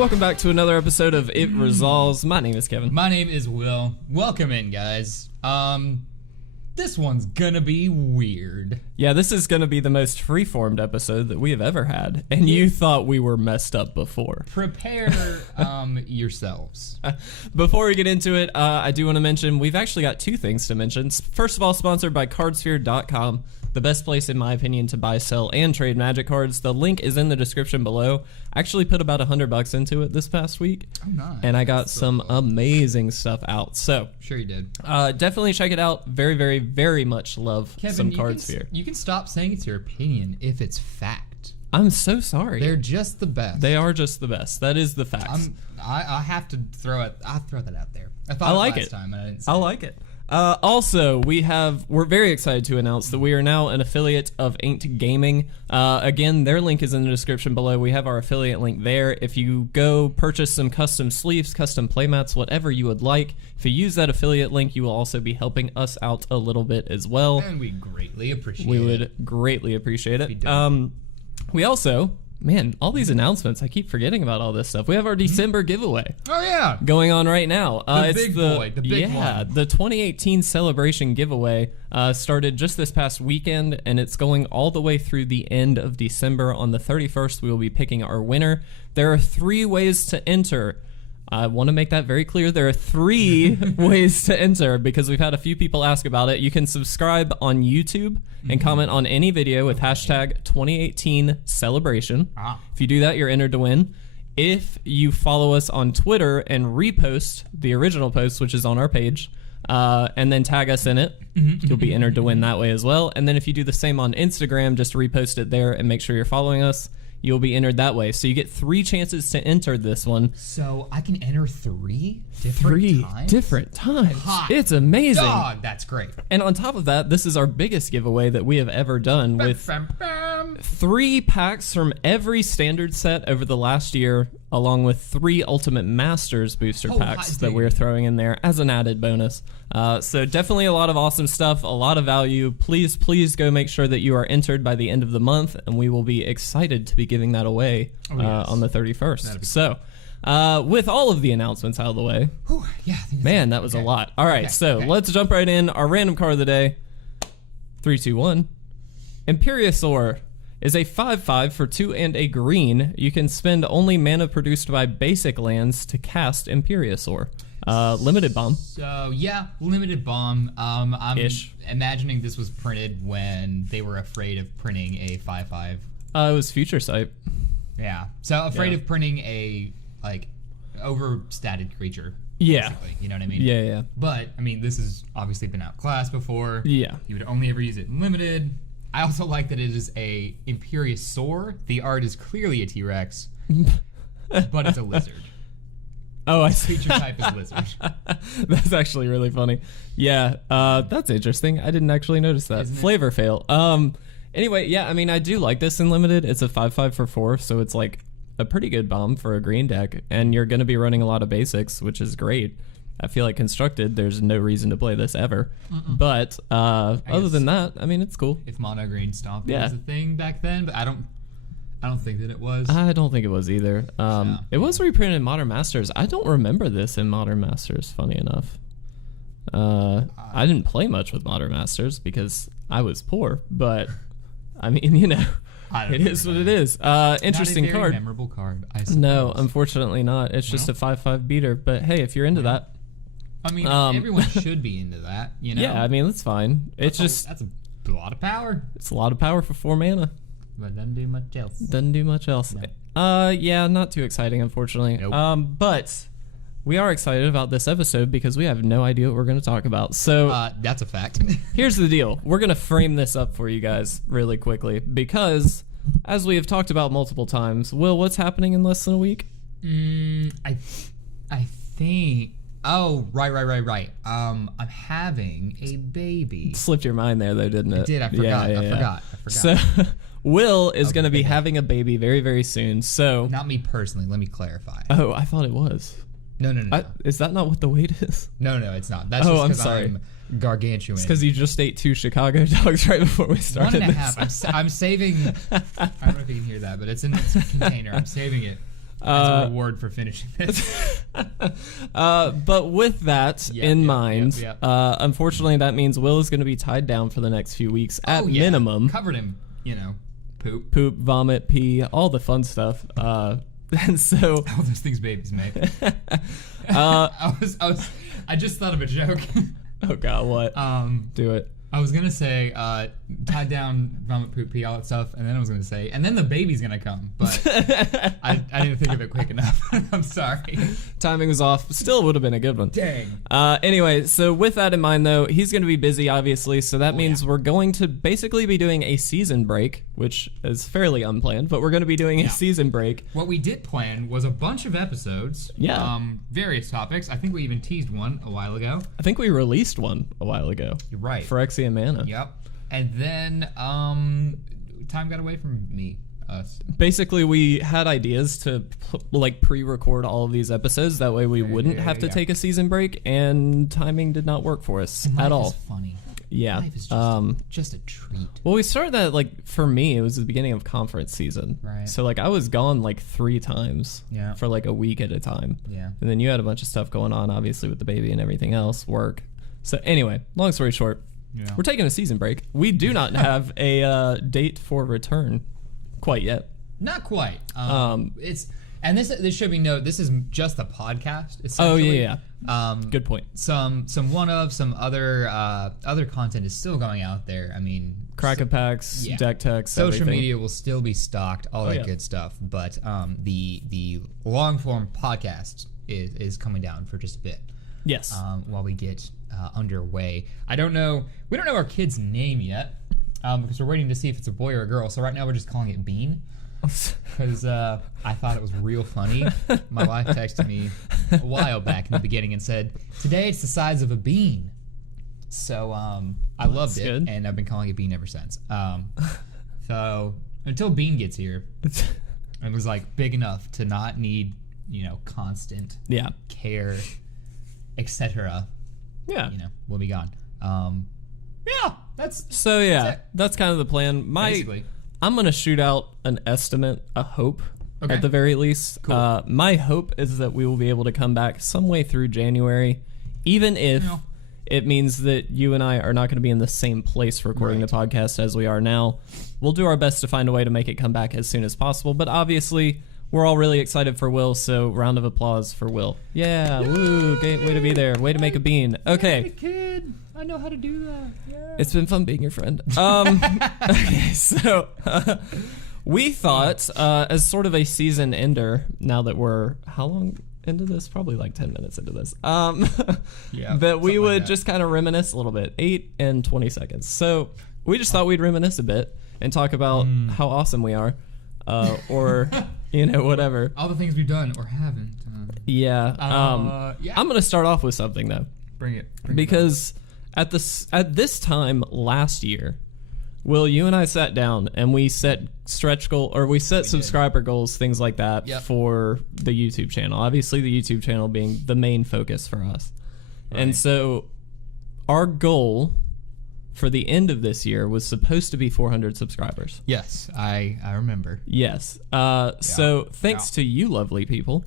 welcome back to another episode of It Resolves. My name is Kevin. My name is Will. Welcome in, guys. This one's gonna be weird. Yeah, this is gonna be the most freeformed episode that we have ever had, and you thought we were messed up before. Prepare yourselves. Before we get into it, I do want to mention we've actually got two things to mention. First of all, sponsored by cardsphere.com, the best place in my opinion to buy, sell, and trade Magic cards. The link is in the description below. I actually put about $100 into it this past week, and I got some amazing stuff out. So Sure you did. Definitely check it out. Very, very, very much love Kevin, some Cardsphere. You can stop saying it's your opinion if it's fact. I'm so sorry. They're just the best. They are just the best. That is the facts. I have to throw it. I'll throw that out there. I thought I it like last it. time and I didn't say I like it. Also, we're very excited to announce that we are now an affiliate of Inked Gaming. Again, their link is in the description below. We have our affiliate link there. If you go purchase some custom sleeves, custom playmats, whatever you would like, if you use that affiliate link, you will also be helping us out a little bit as well. And we greatly appreciate it. We would greatly appreciate it. If We also, man, all these announcements, I keep forgetting about all this stuff. We have our December giveaway. Oh yeah, Going on right now. The big one. The 2018 celebration giveaway started just this past weekend, and it's going all the way through the end of December. On the 31st, we will be picking our winner. There are 3 ways to enter. I want to make that very clear. There are 3 ways to enter because we've had a few people ask about it. You can subscribe on YouTube and comment on any video with hashtag 2018 celebration. If you do that, you're entered to win. If you follow us on Twitter and repost the original post, which is on our page, and then tag us in it, you'll be entered to win that way as well. And then if you do the same on Instagram, just repost it there and make sure you're following us, you'll be entered that way. So you get 3 chances to enter this one. So I can enter 3 different times? Hot It's amazing. dog, that's great. And on top of that, this is our biggest giveaway that we have ever done with 3 packs from every standard set over the last year, along with 3 Ultimate Masters booster packs that we're throwing in there as an added bonus. So definitely a lot of awesome stuff, a lot of value. Please, please go make sure that you are entered by the end of the month, and we will be excited to be giving that away on the 31st. So with all of the announcements out of the way, man, that was a lot. All right, let's jump right in. Our random card of the day, 3, 2, 1. Imperiosaur is a 5/5 for 2 and a green. You can spend only mana produced by basic lands to cast Imperiosaur. Limited bomb. So yeah, limited bomb. I'm imagining this was printed when they were afraid of printing a 5/5. It was Future Sight. Yeah. So afraid of printing a overstated creature. Yeah. Basically, you know what I mean? Yeah. But I mean, this has obviously been outclassed before. Yeah. You would only ever use it in limited. I also like that it is a Imperiosaur. The art is clearly a T-Rex, but it's a lizard. Oh, I see. Feature type is lizard. That's actually really funny. Yeah, that's interesting. I didn't actually notice that. Flavor fail. Anyway, yeah, I mean, I do like this in limited. It's a 5/5 for 4, so it's like a pretty good bomb for a green deck, and you're going to be running a lot of basics, which is great. I feel like constructed, there's no reason to play this ever. But other than that, I mean, it's cool. If mono green stomping was a thing back then, but I don't think that it was. I don't think it was either. It was reprinted in Modern Masters. I don't remember this in Modern Masters, funny enough. I didn't play much with Modern Masters because I was poor, but I mean, you know, it is what it is. Interesting not a very card. Memorable card, I suppose. No, unfortunately not. It's just a 5/5 beater. But hey, if you're into that, I mean, everyone should be into that, you know? Yeah, I mean, that's fine. That's a lot of power. It's a lot of power for 4 mana. But doesn't do much else. Doesn't do much else. No. Yeah, not too exciting, unfortunately. Nope. But we are excited about this episode because we have no idea what we're going to talk about. So that's a fact. Here's the deal. We're going to frame this up for you guys really quickly because, as we have talked about multiple times, Will, what's happening in less than a week? I think... Oh, right. I'm having a baby. It slipped your mind there, though, didn't it? It did. I forgot. I forgot. So, Will is going to be having a baby very, very soon. So, not me personally. Let me clarify. Oh, I thought it was. No. Is that not what the weight is? No, it's not. That's just because I'm gargantuan. It's because you just ate 2 Chicago dogs right before we started. 1.5. I'm saving. I don't know if you can hear that, but it's in its container. I'm saving it. as a reward for finishing this. But with that in mind, unfortunately, that means Will is going to be tied down for the next few weeks at minimum. Covered in, poop, vomit, pee, all the fun stuff. And so all those things babies make. I just thought of a joke. Oh God, what? Do it. I was gonna say tied down, vomit, poop, pee, all that stuff, and then I was gonna say, and then the baby's gonna come, but I didn't think of it quick enough. I'm sorry. Timing was off. Still would have been a good one. Dang. Anyway, so with that in mind, though, he's gonna be busy, obviously. So that means we're going to basically be doing a season break, which is fairly unplanned, but we're gonna be doing a season break. What we did plan was a bunch of episodes. Yeah. Various topics. I think we even teased one a while ago. I think we released one a while ago. You're right. For Exia and Mana. Yep. And then time got away from us. Basically, we had ideas to pre-record all of these episodes. That way we wouldn't have to take a season break, and timing did not work for us at all. Life is funny. Yeah. Life is just a treat. Well, we started that, for me, it was the beginning of conference season. Right. So, I was gone, 3 times for, a week at a time. Yeah. And then you had a bunch of stuff going on, obviously, with the baby and everything else, work. So, anyway, long story short, we're taking a season break. We do not have a date for return quite yet. Not quite. This should be noted. This is just the podcast. Oh essentially. yeah. Good point. Some other content is still going out there. I mean, Kraken packs, deck techs, social everything. media will still be stocked, all that good stuff. But the long form podcast is coming down for just a bit. Yes. While we get underway, we don't know our kid's name yet because we're waiting to see if it's a boy or a girl. So right now we're just calling it Bean. Because I thought it was real funny. My wife texted me a while back in the beginning and said, "Today it's the size of a bean." So I loved it, good. And I've been calling it Bean ever since. So until Bean gets here, it was big enough to not need constant care, etc. Yeah, we'll be gone. That's kind of the plan. Basically. I'm going to shoot out an estimate, a hope, at the very least. Cool. My hope is that we will be able to come back some way through January, even if it means that you and I are not going to be in the same place recording the podcast as we are now. We'll do our best to find a way to make it come back as soon as possible, but obviously we're all really excited for Will, so round of applause for Will. Yeah, woo, way to be there, way to make a bean. Okay. Hey, kid, I know how to do that. Yeah. It's been fun being your friend. Okay, so we thought, as sort of a season ender, now that we're, how long into this? Probably 10 minutes into this. That we would just kind of reminisce a little bit. 8 and 20 seconds. So we just thought we'd reminisce a bit and talk about how awesome we are. Or, whatever. All the things we've done or haven't. Yeah. I'm going to start off with something, though. Bring it. Because at this time last year, Will, you and I sat down and we set subscriber goals, things like that, for the YouTube channel. Obviously, the YouTube channel being the main focus for us. Right. And so our goal for the end of this year was supposed to be 400 subscribers. Yes, I remember. Yes. So thanks to you lovely people,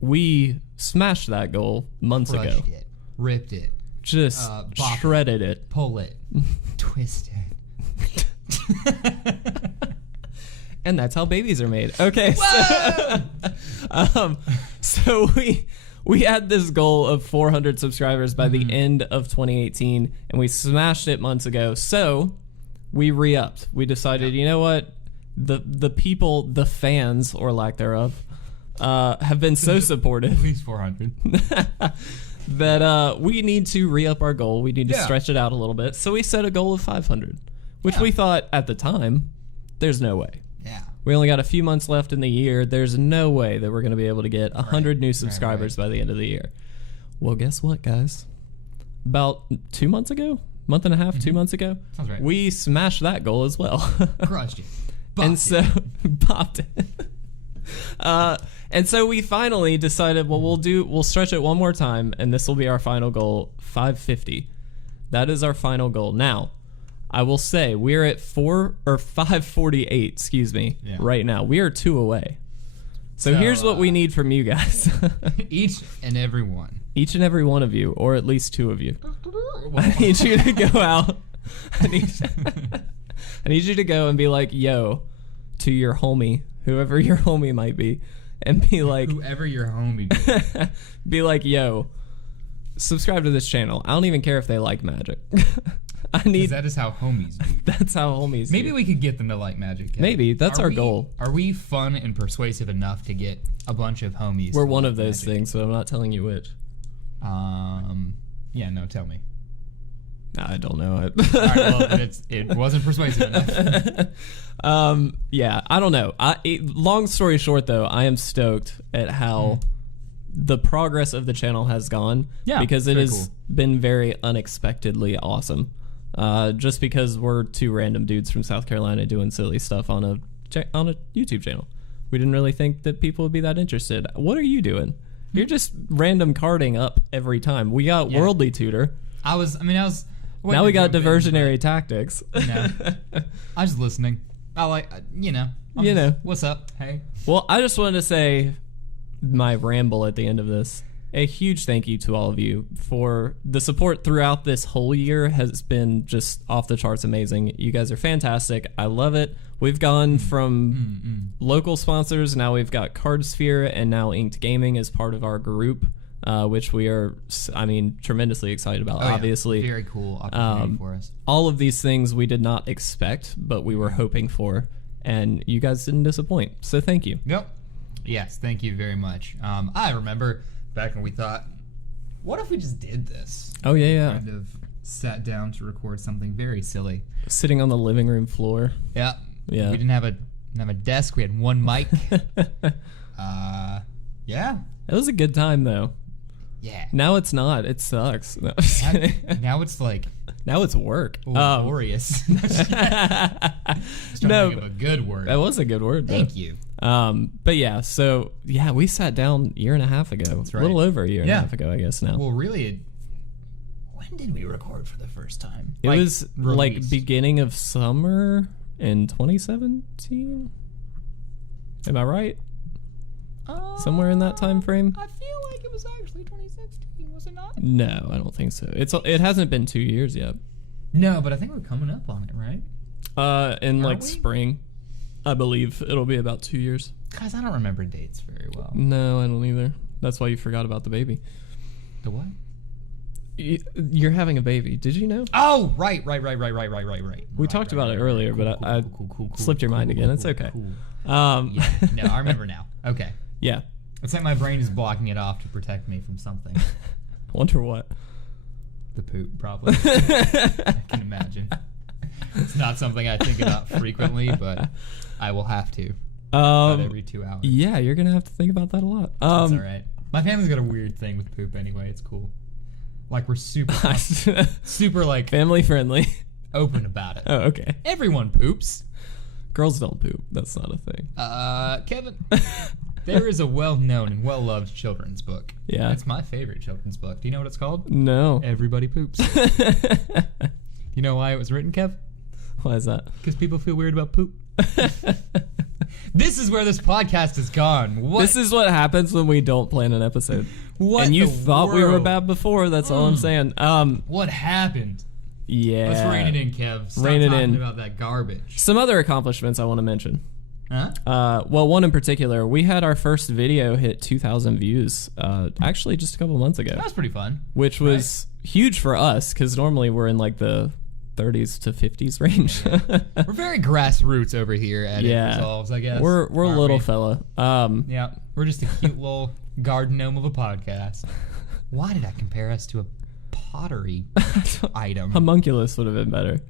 we smashed that goal months ago. Crushed it. Ripped it. Just shredded it. Pull it. Twist it. And that's how babies are made. Okay. So we had this goal of 400 subscribers by the end of 2018, and we smashed it months ago. So we re-upped. We decided, you know what? The people, the fans, or lack thereof, have been so supportive. At least 400. That we need to re-up our goal. We need to stretch it out a little bit. So we set a goal of 500, which we thought at the time, there's no way. Yeah. We only got a few months left in the year. There's no way that we're going to be able to get 100 new subscribers by the end of the year. Well, guess what, guys? About 2 months ago? Month and a half, 2 months ago? Sounds right. We smashed that goal as well. Crushed it. Popped it. And so we finally decided, well, we'll stretch it one more time, and this will be our final goal, 550. That is our final goal. Now, I will say we're at 548, right now. We are 2 away. So here's what we need from you guys. Each and every one. Each and every one of you, or at least two of you. I need you to go out. I need you to go and be like, yo, to your homie, whoever your homie might be, and be like, whoever your homie be. Be like, yo, subscribe to this channel. I don't even care if they like Magic. That is how homies do. That's how homies Maybe do. we could get them to like Magic. Maybe. That's our goal. Are we fun and persuasive enough to get a bunch of homies? We're one of those things, but I'm not telling you which. Yeah, no, tell me. I don't know it. All right, well, it wasn't persuasive enough. Yeah, I don't know. Long story short, though, I am stoked at how the progress of the channel has gone. Yeah, because it has been very unexpectedly awesome. Just because we're two random dudes from South Carolina doing silly stuff on a YouTube channel. We didn't really think that people would be that interested. What are you doing? You're just random carding up every time. We got Worldly Tutor. I was. Now we got diversionary tactics. I was listening. I like, what's up? Hey. Well, I just wanted to say my ramble at the end of this. A huge thank you to all of you for the support throughout this whole year. Has been just off the charts amazing. You guys are fantastic. I love it. We've gone from local sponsors, now we've got Cardsphere, and now Inked Gaming as part of our group. Which we are, tremendously excited about, obviously. Yeah. Very cool opportunity for us. All of these things we did not expect, but we were hoping for, and you guys didn't disappoint, so thank you. Yep. Yes, thank you very much. I remember back when we thought, what if we just did this? Oh, yeah. Kind of sat down to record something very silly. Sitting on the living room floor. Yeah. Yeah. We didn't have a desk, we had one mic. Yeah. It was a good time, though. Yeah. Now it's not. It sucks. No. Now it's like. Now it's work. Glorious. No, think of a good word. That was a good word. Thank you. But yeah, so yeah, we sat down a year and a half ago. That's right. A little over a year and a half ago, I guess now. Well, really, when did we record for the first time? It was like beginning of summer in 2017. Am I right? Somewhere in that time frame. I feel like it was actually 2016, was it not? No, I don't think so. It hasn't been 2 years yet. No, but I think we're coming up on it, right? In spring, I believe it'll be about 2 years. Guys, I don't remember dates very well. No, I don't either. That's why you forgot about the baby. The what? You're having a baby. Did you know? Oh, right. We talked about it earlier, but I slipped your mind again. It's okay. Yeah, no, I remember now. Okay. Yeah. It's like my brain is blocking it off to protect me from something. Wonder what? The poop, probably. I can imagine. It's not something I think about frequently, but I will have to. About every 2 hours. Yeah, you're going to have to think about that a lot. That's all right. My family's got a weird thing with poop anyway. It's cool. Like, we're super like... family friendly. Open about it. Oh, okay. Everyone poops. Girls don't poop. That's not a thing. Kevin, there is a well-known and well-loved children's book. Yeah. It's my favorite children's book. Do you know what it's called? No. Everybody Poops. You know why it was written, Kev? Why is that? Because people feel weird about poop. This is where this podcast has gone. What? This is what happens when we don't plan an episode. What? And you thought we were bad before. That's all I'm saying. What happened? Yeah. Let's rein it in, Kev. Stop talking about that garbage. Some other accomplishments I want to mention. Huh? Well, one in particular. We had our first video hit 2,000 views, actually just a couple months ago. That was pretty fun. Which was huge for us, because normally we're in like the 30s to 50s range. We're very grassroots over here at It Resolves, I guess. We're a little fella. Yeah, we're just a cute little garden gnome of a podcast. Why did I compare us to a pottery item? Homunculus would have been better.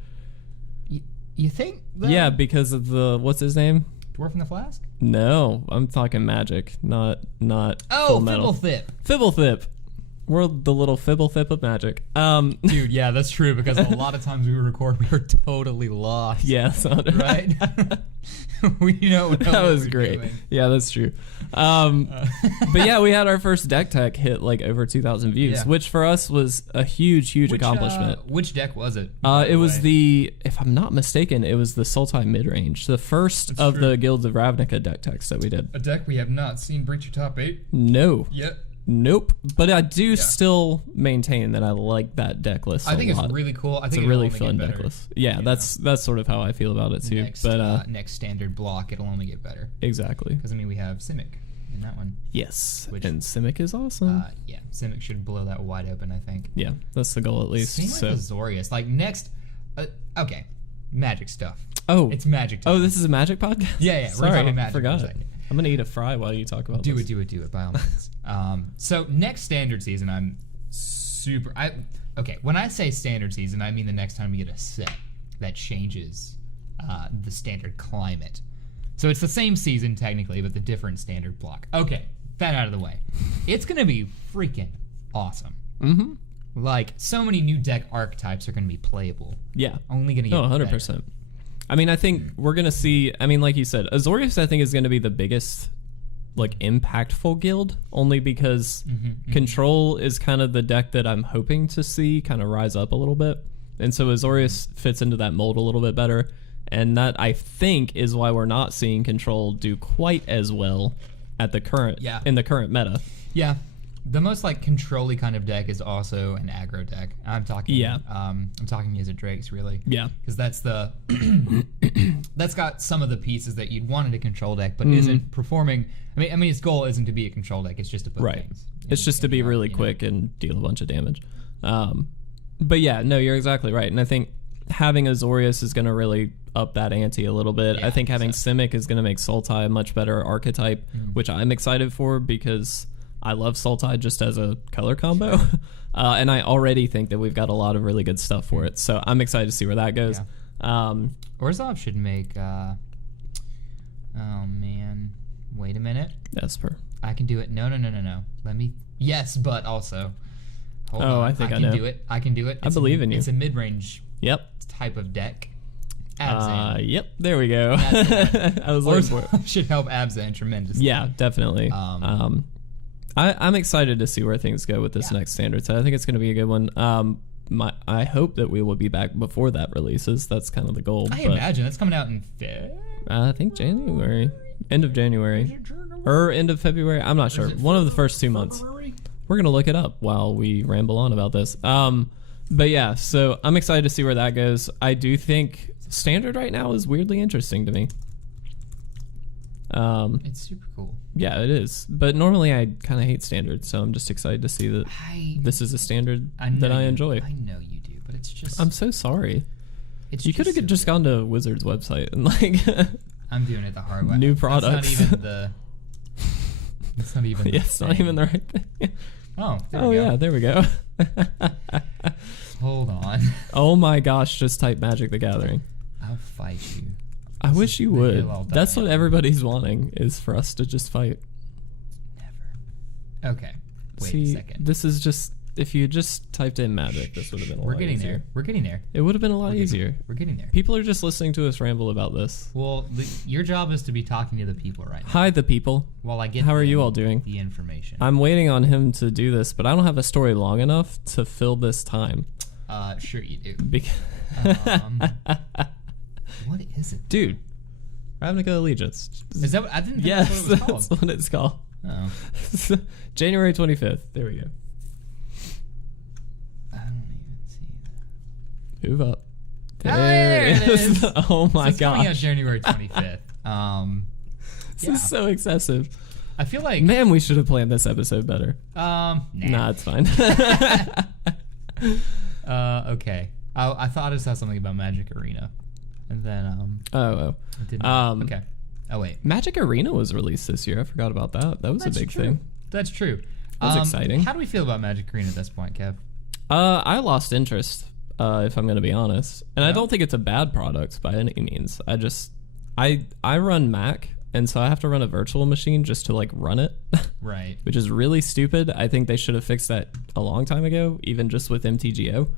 You think? Yeah, because of the what's his name? Dwarf in the Flask? No, I'm talking magic, not Oh, Full Metal. Fibblethip. Fibblethip. We're the little fibble fip of Magic. Dude, yeah, that's true, because a lot of times we record, we are totally lost. Yes. Right? We don't know That what was we're great. doing. Yeah, that's true. But yeah, we had our first deck tech hit like over 2,000 views, Yeah. which for us was a huge accomplishment. Which deck was it? It was if I'm not mistaken, it was the Sultai midrange, the first That's of true. the Guilds of Ravnica deck techs that we did. A deck we have not seen breach your top 8 No. yet. Nope. But I do still maintain that I like that deck list. I think a lot. it's really cool. I think It's a it'll really only fun get deck better. list. Yeah, that's sort of how I feel about it too. Next standard block, it'll only get better. Exactly. Because, I mean, we have Simic in that one. Yes. Which- And Simic is awesome. Yeah, Simic should blow that wide open, I think. Yeah, that's the goal at least. Same So. with Azorius. Like, next... okay, Magic stuff. Oh. It's Magic time. Oh, this is a Magic podcast? Yeah, we're Sorry, talking Magic forgot. for a second. I'm gonna eat a fry while you talk about Do this. it, by all means. So next standard season, I'm super. Okay, when I say standard season, I mean the next time we get a set that changes the standard climate. So it's the same season technically, but the different standard block. Okay, that out of the way. It's gonna be freaking awesome. Mm-hmm. Like, so many new deck archetypes are gonna be playable. Yeah. Only gonna get Oh, 100%. better. I mean, I think we're gonna see. I mean, like you said, Azorius, I think is gonna be the biggest, like, impactful guild, only because Control is kind of the deck that I'm hoping to see kind of rise up a little bit, and so Azorius fits into that mold a little bit better, and that I think is why we're not seeing Control do quite as well at the current in the current meta. Yeah. The most like control-y kind of deck is also an aggro deck. I'm talking I'm talking Music Drakes really. Yeah. Because that's the that's got some of the pieces that you'd want in a control deck, but isn't performing. I mean its goal isn't to be a control deck, it's just to put things. It's just to be really quick and deal a bunch of damage. But yeah, no, you're exactly right. And I think having Azorius is going to really up that ante a little bit. Yeah, I think having Simic is going to make Sultai a much better archetype, which I'm excited for because I love Sultai just as a color combo. And I already think that we've got a lot of really good stuff for it. So I'm excited to see where that goes. Yeah. Orzhov should make... oh, man. Wait a minute. Esper. I can do it. No. Let me... Yes, but also... Hold on. I think I can know. do it. I can do it. I believe in you. It's a mid-range Yep. type of deck. Abzan. Yep. There we go. I was looking for it. Orzhov should help Abzan tremendously. Yeah, definitely. I'm excited to see where things go with this next standard set. I think it's going to be a good one. I hope that we will be back before that releases. That's kind of the goal. I imagine that's coming out in February. I think January, end of January, or end of February. I'm not sure. One of the first 2 months. We're gonna look it up while we ramble on about this. But yeah, so I'm excited to see where that goes. I do think standard right now is weirdly interesting to me. It's super cool. Yeah, it is. But normally I kind of hate standard, so I'm just excited to see that this is a standard that I enjoy. I know you do, but it's just... I'm so sorry. You could have so just gone to Wizards website and like... I'm doing it the hard way. New products. That's not even the... It's not even the it's not even the right thing. Oh, there we go. Yeah, there we go. Hold on. Oh my gosh, just type Magic the Gathering. I'll fight you. I wish you the would. hill I'll That's die what on. everybody's wanting, is for us to just fight. Never. Okay. Wait See, a second. this is just... If you just typed in Magic, this would have been a lot We're getting easier. there. We're getting there. It would have been a lot easier. We're getting there. People are just listening to us ramble about this. Well, your job is to be talking to the people right now. Hi, the people. While I get How are them you all doing? the information. I'm waiting on him to do this, but I don't have a story long enough to fill this time. Sure you do. What is it? Dude, Ravnica Allegiance. Is that what, I didn't think Yes, that's what it was that's called. what it's called. Oh. January 25th. There we go. I don't even see that. Move up. There it is. Oh my So it's coming out gosh. January 25th. This is so excessive. I feel like Man, we should have planned this episode better. Nah, it's fine. Okay. I thought I saw something about Magic Arena, and then Oh. it didn't. Okay. Oh wait, Magic Arena was released this year. I forgot about that. That was That's a big true. thing. That's true. That was exciting. How do we feel about Magic Arena at this point, Kev? I lost interest, if I'm going to be honest. And I Yeah? don't think it's a bad product by any means. I run Mac, and so I have to run a virtual machine just to like run it, Right. which is really stupid. I think they should have fixed that a long time ago, even just with MTGO.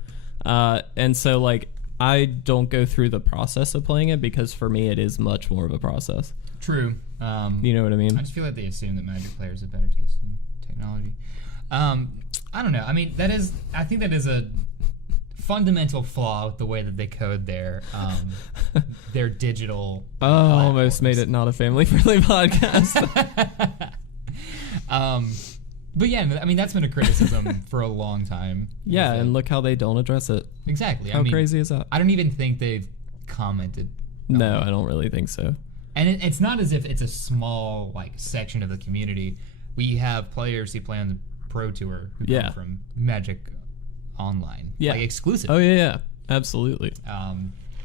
And so like I don't go through the process of playing it because for me it is much more of a process. True. You know what I mean? I just feel like they assume that Magic players have better taste in technology. I don't know. I mean, I think that is a fundamental flaw with the way that they code their digital. Oh, almost made it not a family-friendly podcast. But yeah, I mean, that's been a criticism for a long time. Yeah, and look how they don't address it. Exactly. How crazy is that? I don't even think they've commented. No, I don't really think so. And it's not as if it's a small like section of the community. We have players who play on the Pro Tour who come from Magic Online, like exclusive. Oh yeah, absolutely.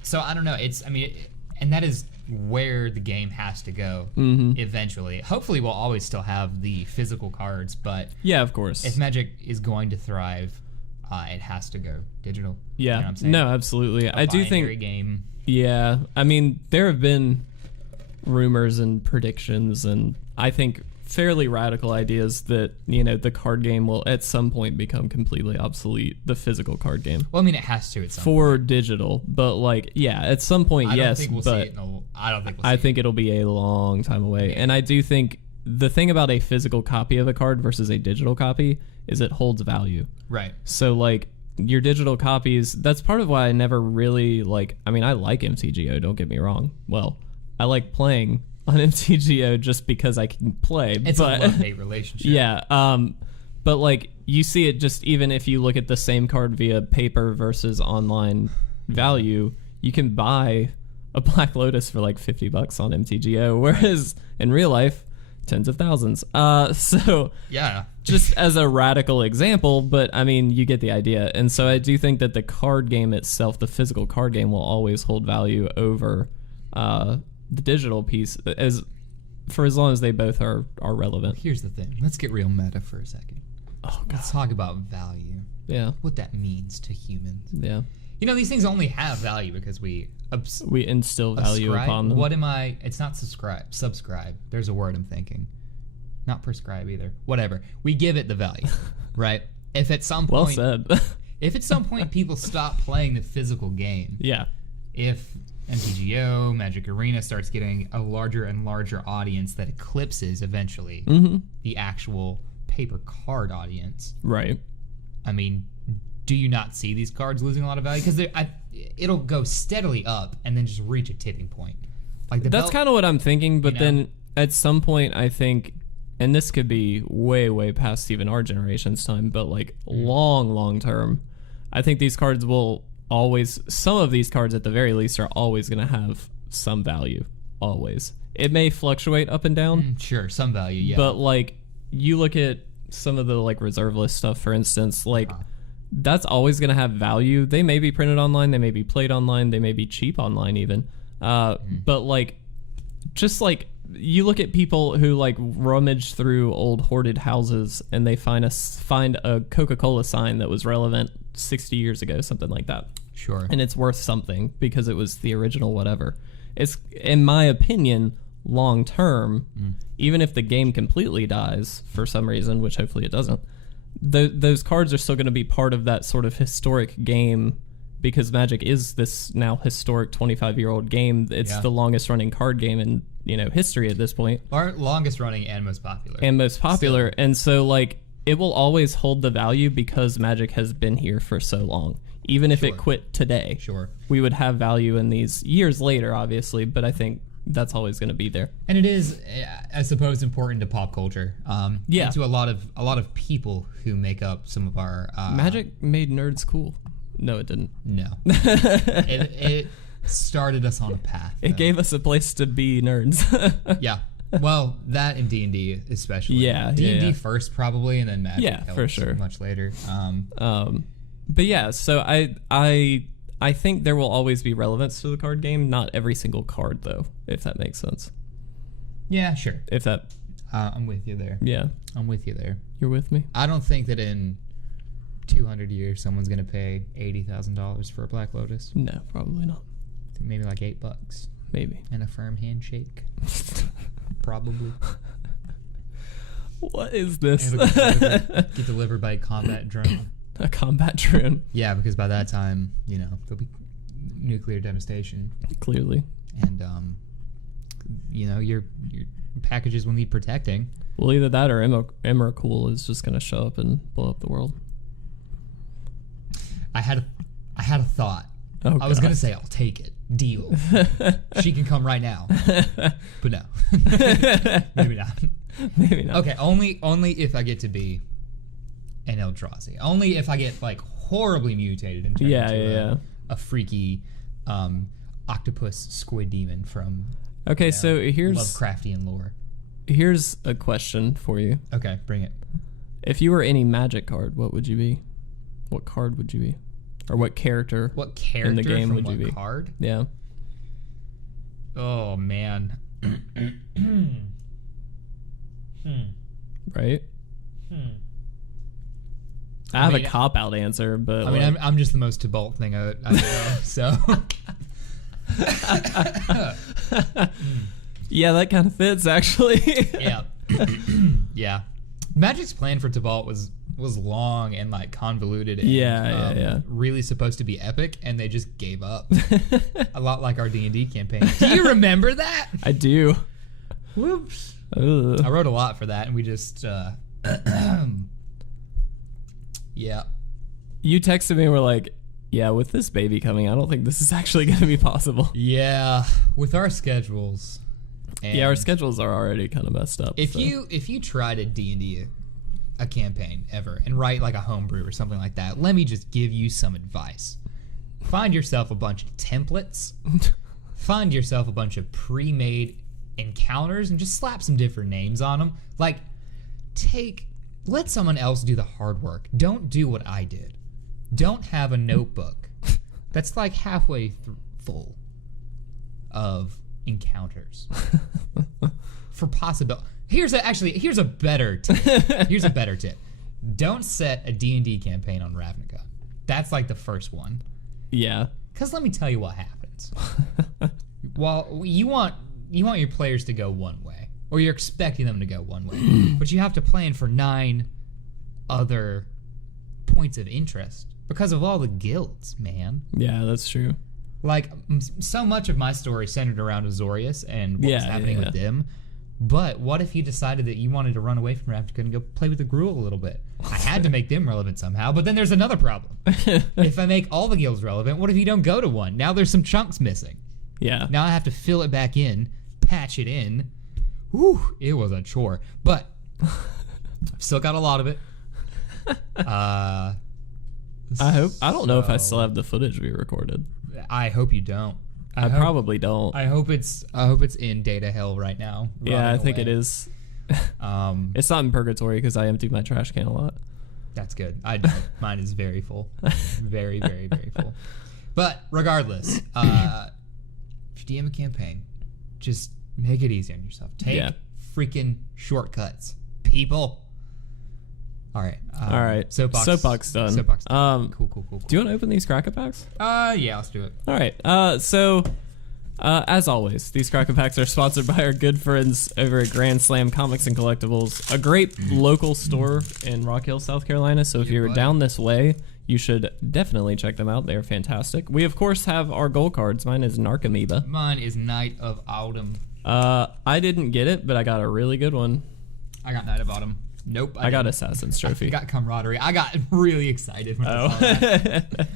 So I don't know. And that is where the game has to go eventually. Hopefully, we'll always still have the physical cards, but yeah, of course. If Magic is going to thrive, it has to go digital. Yeah, you know what I'm saying? No, absolutely. I do think game. Yeah, I mean, there have been rumors and predictions, and I think fairly radical ideas that the card game will at some point become completely obsolete, the physical card game. Well, I mean, it has to at some for point. Digital, but like at some point, I don't think we'll see it I think it'll be a long time away. And I do think the thing about a physical copy of a card versus a digital copy is it holds value. Right. So like your digital copies, that's part of why I never really I like MTGO, don't get me wrong. Well, I like playing on MTGO just because I can play. It's a love-hate relationship. Yeah. But like you see it just even if you look at the same card via paper versus online value, you can buy a Black Lotus for like $50 on MTGO, whereas in real life, tens of thousands. So yeah, just as a radical example, but I mean, you get the idea. And so I do think that the card game itself, the physical card game, will always hold value over the digital piece for as long as they both are relevant. Here's the thing. Let's get real meta for a second. Oh, God. Let's talk about value. Yeah. What that means to humans. Yeah. These things only have value because we instill value upon them. What am I? It's not subscribe. There's a word I'm thinking. Not prescribe either. Whatever. We give it the value, right? If at some point, well said. If at some point people stop playing the physical game, yeah. If MTGO, Magic Arena starts getting a larger and larger audience that eclipses eventually the actual paper card audience. Right. I mean, do you not see these cards losing a lot of value? Because it'll go steadily up and then just reach a tipping point. Like that's kind of what I'm thinking, but then at some point I think, and this could be way, way past even our generation's time, but like long term, I think these cards will some of these cards at the very least are always going to have some value. Always. It may fluctuate up and down. Sure, some value, yeah. But like you look at some of the like reserve list stuff, for instance, like that's always going to have value. They may be printed online, they may be played online, they may be cheap online even. But like just like you look at people who like rummage through old hoarded houses and they find a Coca-Cola sign that was relevant 60 years ago, something like that. Sure. And it's worth something because it was the original whatever. It's, in my opinion, long term, even if the game completely dies for some reason, which hopefully it doesn't, those cards are still going to be part of that sort of historic game because Magic is this now historic 25-year-old game. It's the longest running card game in history at this point. Our longest running and most popular. Still. And so like it will always hold the value because Magic has been here for so long. Even if it quit today, we would have value in these years later, obviously, but I think that's always going to be there. And it is, I suppose, important to pop culture. And to a lot of people who make up some of our Magic made nerds cool. No, it didn't. No. it started us on a path. It gave us a place to be nerds. Yeah. Well, that and D&D especially. Yeah. D&D first probably, and then Magic. Yeah, for sure. Much later. But yeah, so I think there will always be relevance to the card game. Not every single card, though, if that makes sense. Yeah, sure. If that... I'm with you there. Yeah. I'm with you there. You're with me? I don't think that in 200 years someone's going to pay $80,000 for a Black Lotus. No, probably not. I think maybe like $8. Maybe. And a firm handshake. Probably. What is this? It'll get delivered by a combat drone. A combat drone. Yeah, because by that time, there'll be nuclear devastation. Clearly. And, your packages will need protecting. Well, either that or Emrakul is just going to show up and blow up the world. I had a thought. Oh, I was going to say, I'll take it. Deal. She can come right now. But no. Maybe not. Maybe not. Okay, only if I get to be an Eldrazi. Only if I get, like, horribly mutated and turned into a freaky octopus squid demon from so here's Lovecraftian lore. Here's a question for you. Okay, bring it. If you were any Magic card, what would you be? What card would you be? Or what character? What character in the game from would you what be? Card? Yeah. Oh man. Right? I have a cop-out answer, but... I mean, I'm just the most Tybalt thing I know, so... Yeah, that kind of fits, actually. Yeah. Yeah. Magic's plan for Tybalt was long and, like, convoluted and really supposed to be epic, and they just gave up. A lot like our D&D campaign. Do you remember that? I do. Whoops. Ugh. I wrote a lot for that, and we just... Yeah. You texted me and were like, yeah, with this baby coming, I don't think this is actually going to be possible. Yeah, with our schedules. Yeah, our schedules are already kind of messed up. If you try to D&D a campaign ever and write like a homebrew or something like that, let me just give you some advice. Find yourself a bunch of templates. Find yourself a bunch of pre-made encounters and just slap some different names on them. Like, let someone else do the hard work. Don't do what I did. Don't have a notebook that's like halfway full of encounters for possible. Here's a better tip. Here's a better tip. Don't set a D&D campaign on Ravnica. That's like the first one. Yeah. Because let me tell you what happens. Well, you want your players to go one way, or you're expecting them to go one way, but you have to plan for 9 other points of interest because of all the guilds, man. Yeah, that's true. Like, so much of my story centered around Azorius and what was happening with them. But what if you decided that you wanted to run away from Ravnica and go play with the Gruul a little bit? I had to make them relevant somehow, but then there's another problem. If I make all the guilds relevant, what if you don't go to one? Now there's some chunks missing. Yeah. Now I have to fill it back in, patch it in. Whew, it was a chore. But I've still got a lot of it. I don't know if I still have the footage we recorded. I hope you don't. I probably don't. I hope it's in data hell right now. Yeah, I think it is. It's not in purgatory because I empty my trash can a lot. That's good. I don't. Mine is very full. Very, very, very full. But regardless, if you DM a campaign, just make it easy on yourself. Take freaking shortcuts, people. All right. All right. Soapbox done. Soapbox done. Cool. Do you want to open these Kraken packs? Yeah, let's do it. All right. As always, these Kraken packs are sponsored by our good friends over at Grand Slam Comics and Collectibles, a great local store in Rock Hill, South Carolina. So if you're down this way, you should definitely check them out. They're fantastic. We, of course, have our goal cards. Mine is Narcomoeba. Mine is Knight of Autumn. I didn't get it, but I got a really good one. I got Knight of Autumn. Nope. I got Assassin's Trophy. I got Camaraderie. I got really excited when I saw that.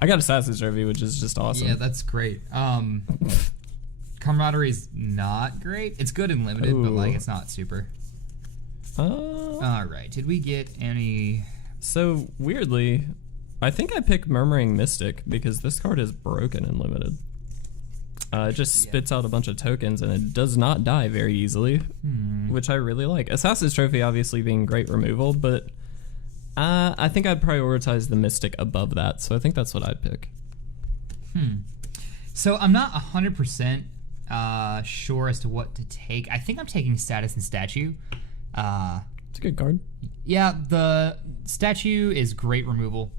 I got Assassin's Trophy, which is just awesome. Yeah, that's great. Camaraderie is not great. It's good and limited, but like it's not super. All right. Did we get any? So weirdly, I think I picked Murmuring Mystic because this card is broken and limited. It just spits out a bunch of tokens and it does not die very easily, which I really like. Assassin's Trophy obviously being great removal, but I think I'd prioritize the Mystic above that, so I think that's what I'd pick. So I'm not 100% sure as to what to take. I think I'm taking Status and Statue. It's a good card. Yeah, the Statue is great removal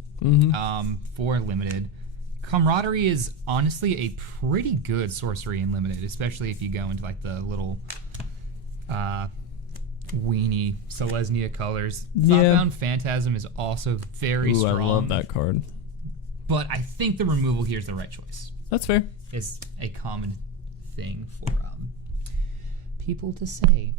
for limited. Camaraderie is honestly a pretty good sorcery in limited, especially if you go into like the little weenie Selesnya colors. Yeah. Thoughtbound Phantasm is also very Ooh, strong. I love that card. But I think the removal here is the right choice. That's fair. It's a common thing for people to say.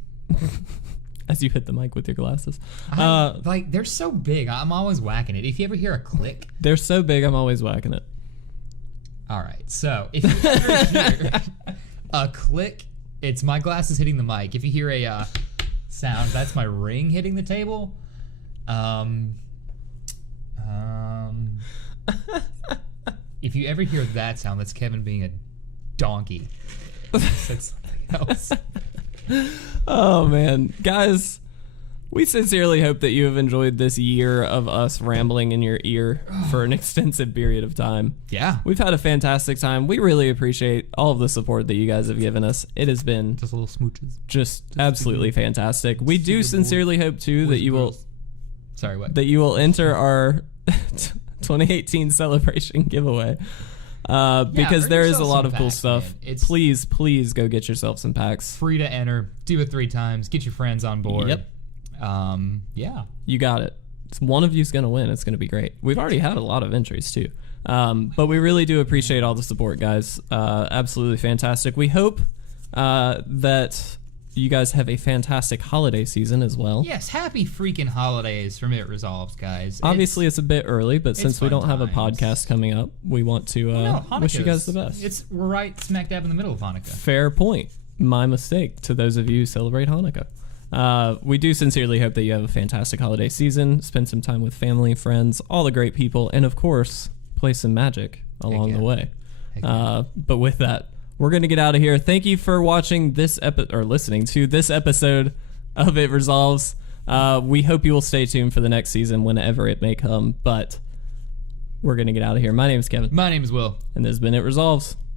As you hit the mic with your glasses. Like, they're so big. I'm always whacking it. If you ever hear a click. They're so big, I'm always whacking it. All right. So, if you ever hear a click, it's my glasses hitting the mic. If you hear a sound, that's my ring hitting the table. If you ever hear that sound, that's Kevin being a donkey. Said something else. Oh, man. Guys, we sincerely hope that you have enjoyed this year of us rambling in your ear for an extensive period of time. Yeah. We've had a fantastic time. We really appreciate all of the support that you guys have given us. It has been Just little smooches. just absolutely fantastic. We do sincerely hope, too, that you will... Sorry, what? That you will enter our 2018 celebration giveaway. Because there is a lot of cool stuff. Please go get yourself some packs. Free to enter. Do it 3 times. Get your friends on board. Yep. Yeah. You got it. One of you's going to win. It's going to be great. We've already had a lot of entries, too. But we really do appreciate all the support, guys. Absolutely fantastic. We hope that you guys have a fantastic holiday season as well. Yes, happy freaking holidays from It Resolves, guys. Obviously, it's a bit early, but since we don't have a times. podcast coming up, we want to wish you guys the best. We're right smack dab in the middle of Hanukkah. Fair point. My mistake to those of you who celebrate Hanukkah. We do sincerely hope that you have a fantastic holiday season, spend some time with family, friends, all the great people, and of course, play some Magic along the way. But with that, we're going to get out of here. Thank you for watching this or listening to this episode of It Resolves. We hope you will stay tuned for the next season whenever it may come, but we're going to get out of here. My name is Kevin. My name is Will. And this has been It Resolves.